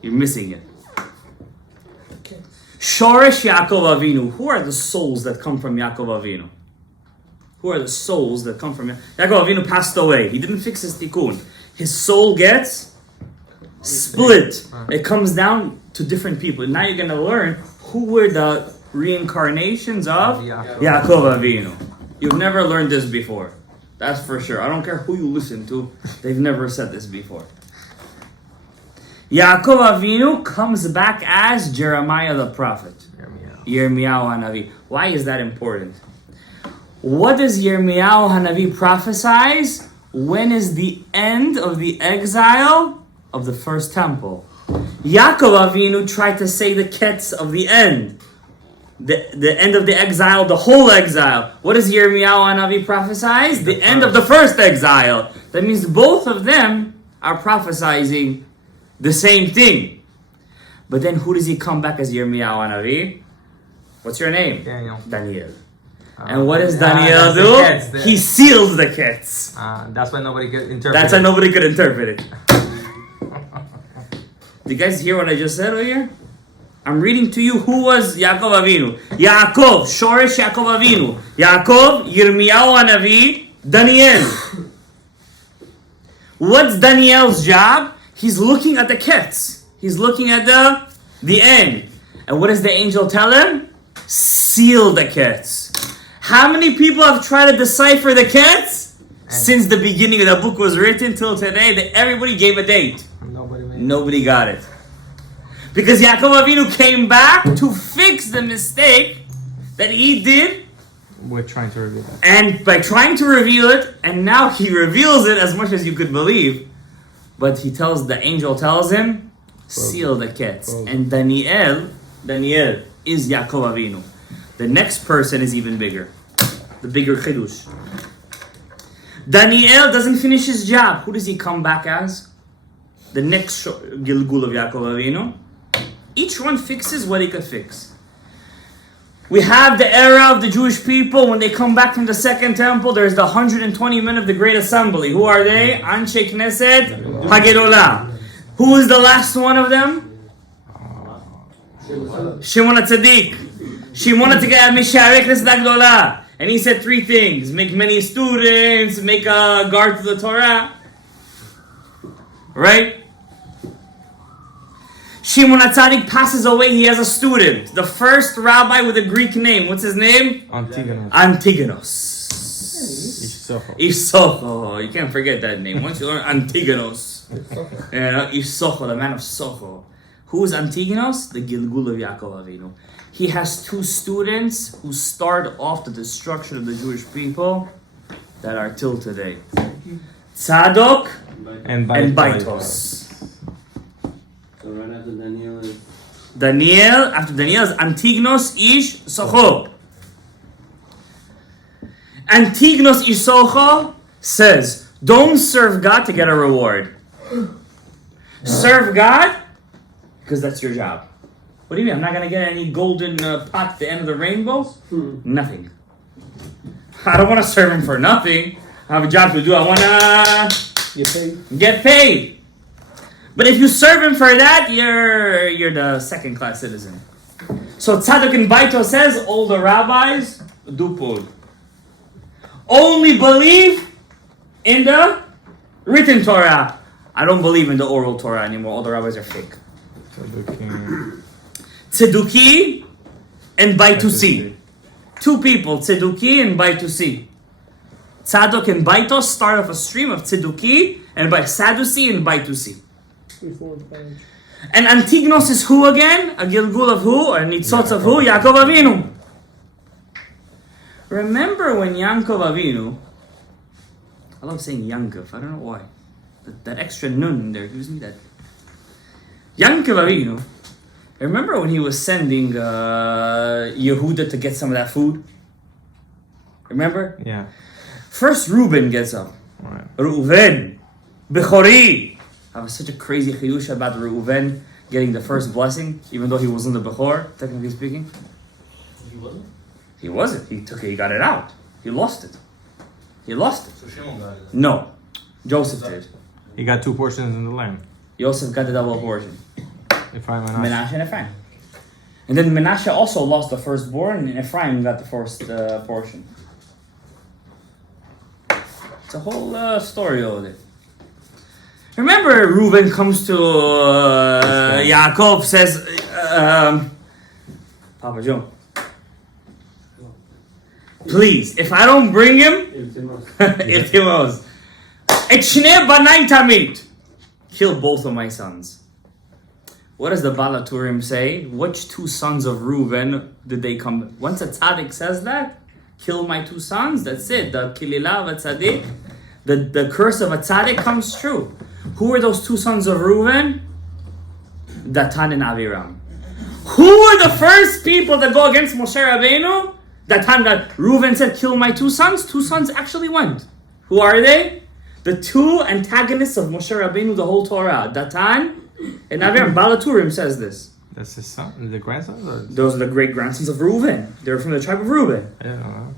you're missing it. Shoresh Yaakov Avinu. Who are the souls that come from Yaakov Avinu? Yaakov Avinu passed away. He didn't fix his tikkun. His soul gets split. It comes down to different people. Now you're going to learn who were the reincarnations of Yaakov Avinu. You've never learned this before. That's for sure. I don't care who you listen to. They've never said this before. Yaakov Avinu comes back as Jeremiah the prophet. Yirmiyahu Hanavi. Why is that important? What does Yirmiyahu Hanavi prophesize? When is the end of the exile of the first temple? Yaakov Avinu tried to say the Ketz of the end. The end of the exile, the whole exile. What does Yirmiyahu Hanavi prophesize? The end of the first exile. That means both of them are prophesizing the same thing. But then who does he come back as Yirmiyahu Hanavi? What's your name? Daniel. And what does Daniel do? He seals the Ketz. That's why nobody could interpret That's why nobody could interpret it. Did you guys hear what I just said earlier? I'm reading to you who was Yaakov Avinu. Yaakov, Shoresh Yaakov Avinu. Yaakov, Yirmiyahu Hanavi, Daniel. What's Daniel's job? He's looking at the Ketz. He's looking at the end. And what does the angel tell him? Seal the Ketz. How many people have tried to decipher the Ketz? Since the beginning of the book was written till today, everybody gave a date. Nobody got it. Because Yaakov Avinu came back to fix the mistake that he did. We're trying to reveal that. And by trying to reveal it, and now he reveals it as much as you could believe. But the angel tells him, seal the Ketz. And Daniel is Yaakov Avinu. The next person is even bigger. The bigger Chidush. Daniel doesn't finish his job. Who does he come back as? The next Gilgul of Yaakov Avinu. Each one fixes what he could fix. We have the era of the Jewish people when they come back from the second temple. There's the 120 men of the Great Assembly. Who are they? Anshe Knesset Hagedolah. Who is the last one of them? Shimon HaTzadik. Shimon HaTzadik Misharei Knesset Hagedolah. And he said three things: make many students, make a guard to the Torah. Right? Shimon HaTzadik passes away, he has a student. The first rabbi with a Greek name. What's his name? Antigonos. Ish-Socho. You can't forget that name. Once you learn Antigonos. Ish-Socho, the man of Socho. Who is Antigonos? The Gilgul of Yaakov Avinu. He has two students who start off the destruction of the Jewish people that are till today. Tzadok and Baitos. So right after Daniel is... After Daniel is Antigonos Ish Socho. Antigonos Ish Socho says, don't serve God to get a reward. Serve God because that's your job. What do you mean? I'm not going to get any golden pot at the end of the rainbow? Nothing. I don't want to serve him for nothing. I have a job to do. I want to get paid. But if you serve him for that, you're the second class citizen. So Tzadok and Baito says, all the rabbis do pud. Only believe in the written Torah. I don't believe in the oral Torah anymore. All the rabbis are fake. Tzeduki and Baitusi. Two people, Tzeduki and Baitusi. Tzadok and Baito start off a stream of Tzeduki and by Saddusi and Baitusi. And Antigonos is who again? A Gilgul of who? Or Nitzotz of who? Yaakov Avinu. Remember when Yaakov Avinu, I love saying Yankov, I don't know why. That extra nun in there gives me that. Yaakov Avinu, remember when he was sending Yehuda to get some of that food? Remember? Yeah. First Reuben gets up. Right. Reuven, Bechori. I have such a crazy chidush about Reuven getting the first blessing, even though he wasn't the Bechor, technically speaking. He wasn't? He wasn't. He got it out. He lost it. So Shimon got it. No. Joseph did. He got two portions in the land. Joseph got the double portion. Ephraim and Menashe and Ephraim. And then Menashe also lost the firstborn, and Ephraim got the first portion. It's a whole story over there. Remember, Reuben comes to Yaakov, says, Papa Joe, please, if I don't bring him, Irtimos, et shnei banai tamid, kill both of my sons. What does the Balaturim say? Which two sons of Reuven did they come? Once a tzaddik says that, kill my two sons, that's it. The Kilila of a tzaddik, the curse of a tzaddik comes true. Who were those two sons of Reuven? Datan and Aviram. Who were the first people that go against Moshe Rabbeinu? Datan, that Reuven said, kill my two sons. Two sons actually went. Who are they? The two antagonists of Moshe Rabbeinu, the whole Torah. Datan and Aviram. Balaturim says this. That's his son, the grandsons? Or? Those are the great grandsons of Reuven. They're from the tribe of Reuven. I don't know.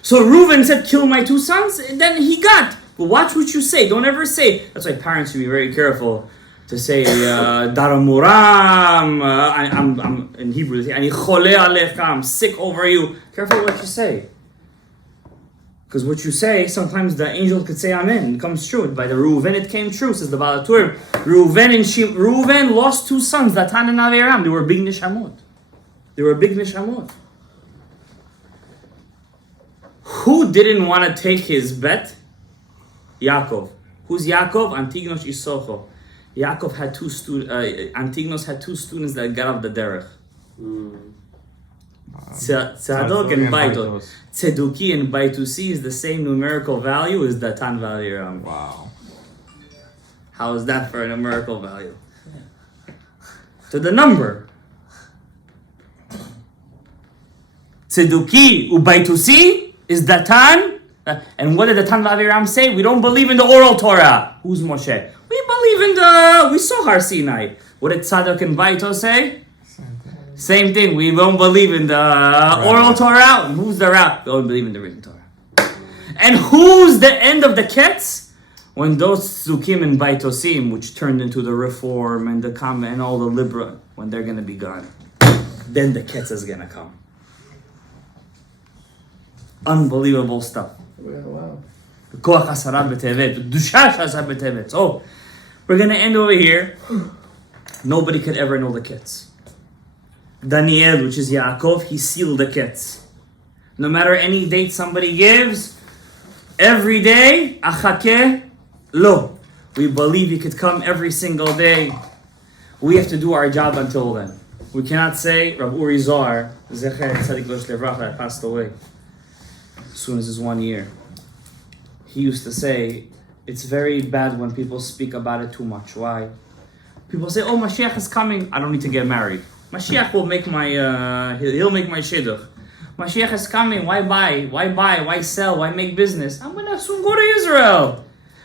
So Reuven said, kill my two sons, and then he got. But watch what you say. Don't ever say. That's why parents should be very careful to say, Daramuram, I'm in Hebrew, they say, Ani chole alecha, I'm sick over you. Careful what you say. Because what you say, sometimes the angel could say amen. It comes true. By the Reuven, it came true, says the Balaturim. Reuven lost two sons, Datan and Aviram. They were big nishamot. Who didn't want to take his bet? Yaakov. Who's Yaakov? Antignos Isocho. Yaakov had Antignos had two students that got off the derech. Tzadok and Baitot. Tzeduki and Baitusi is the same numerical value as Datan Valiram. Wow. How is that for a numerical value? To the number. Tzeduki Ubaitusi is Datan. And what did Datan Valiram say? We don't believe in the oral Torah. Who's Moshe? We believe in we saw Har Sinai. What did Tzadok and Baito say? Same thing. We don't believe in the oral Torah. And who's the Rab? We don't believe in the written Torah. And who's the end of the Ketz? When those Zukim and Baitosim, which turned into the Reform and the Kama and all the Libra, when they're going to be gone, then the Ketz is going to come. Unbelievable stuff. Wow. So, we're going to end over here. Nobody could ever know the Ketz. Daniel, which is Yaakov, he sealed the Ketz. No matter any date somebody gives, every day, achake lo. We believe he could come every single day. We have to do our job until then. We cannot say, Rav Uri Zohar, Zecher Tzadik Losh Levracha, passed away as soon as his 1 year. He used to say, it's very bad when people speak about it too much. Why? People say, oh, Mashiach is coming. I don't need to get married. Mashiach will make he'll make my shidduch. Mashiach is coming. Why buy? Why sell? Why make business? I'm going to soon go to Israel.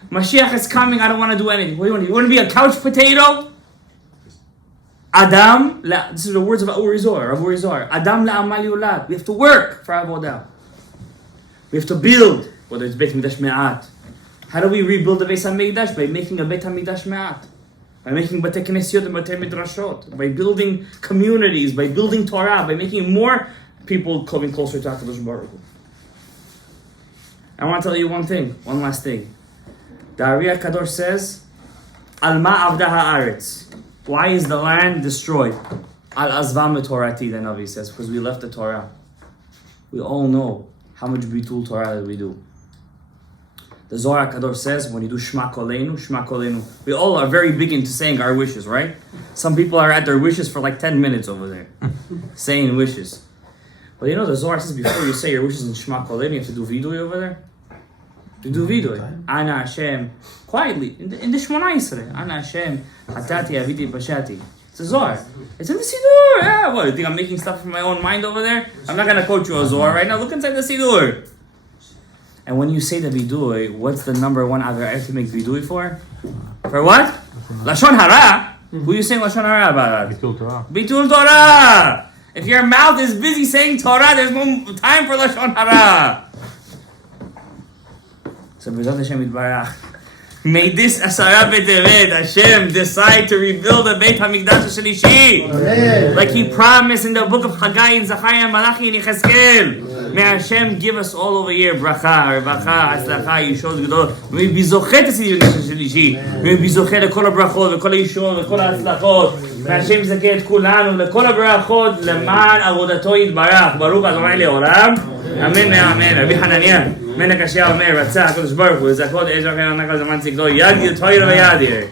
Mashiach is coming. I don't want to do anything. What do you want? You want to be a couch potato? Adam, this is the words of Uri Zohar. Adam la'amal yulad. We have to work for avodah. We have to build, whether it's Beit Mikdash Me'at. How do we rebuild the Beit HaMikdash? By making a Beit HaMikdash Me'at. By making Batei Knesiot and Batei Midrashot. By building communities, by building Torah, by making more people coming closer to HaKadosh Baruch Hu. I want to tell you one last thing. The Ari HaKadosh says, Al ma avda ha'aretz. Why is the land destroyed? Al azvam Torati, the Navi says, because we left the Torah. We all know how much bitul Torah that we do. The Zohar HaKadosh says, when you do Shema Koleinu, we all are very big into saying our wishes, right? Some people are at their wishes for like 10 minutes over there, saying wishes. But you know, the Zohar says before you say your wishes in Shema Koleinu, you have to do vidui over there. You do vidui. Ana Hashem, quietly, in the Shemona Yisrael. Ana Hashem, Hatati Aviti Bashati. It's a Zohar. It's in the Siddur. Yeah, what, you think I'm making stuff from my own mind over there? I'm not going to quote you a Zohar right now. Look inside the Siddur. And when you say the vidui, what's the number one avera I have to make vidui for? For what? Lashon hara. Who are you saying Lashon hara about? Bitul Torah. If your mouth is busy saying Torah, there's no time for Lashon hara. So B'ezrat Hashem Yitbarach, may this Asara B'Tevet, Hashem, decide to rebuild the Beit HaMikdash Shalishi, like He promised in the book of Haggai, in Zechariah, Malachi, and Yechezkel. May Hashem give us all over here bracha, revacha, הצלחה, ישועות גדולות. May we be זוכה תסידים שלישי. May we be זוכה לכל הברכות וכל הישועות וכל ההצלחות. והשם יזכה את כולנו לכל הברכות למען עבודתו יתברך. ברוך ה' לעולם. אמן ואמן. רבי חנניה, מלך השם אומר, רצה הקדוש ברוך הוא לזכות אש אחר הנקל זמן צגדו. יד יתויר וידיר.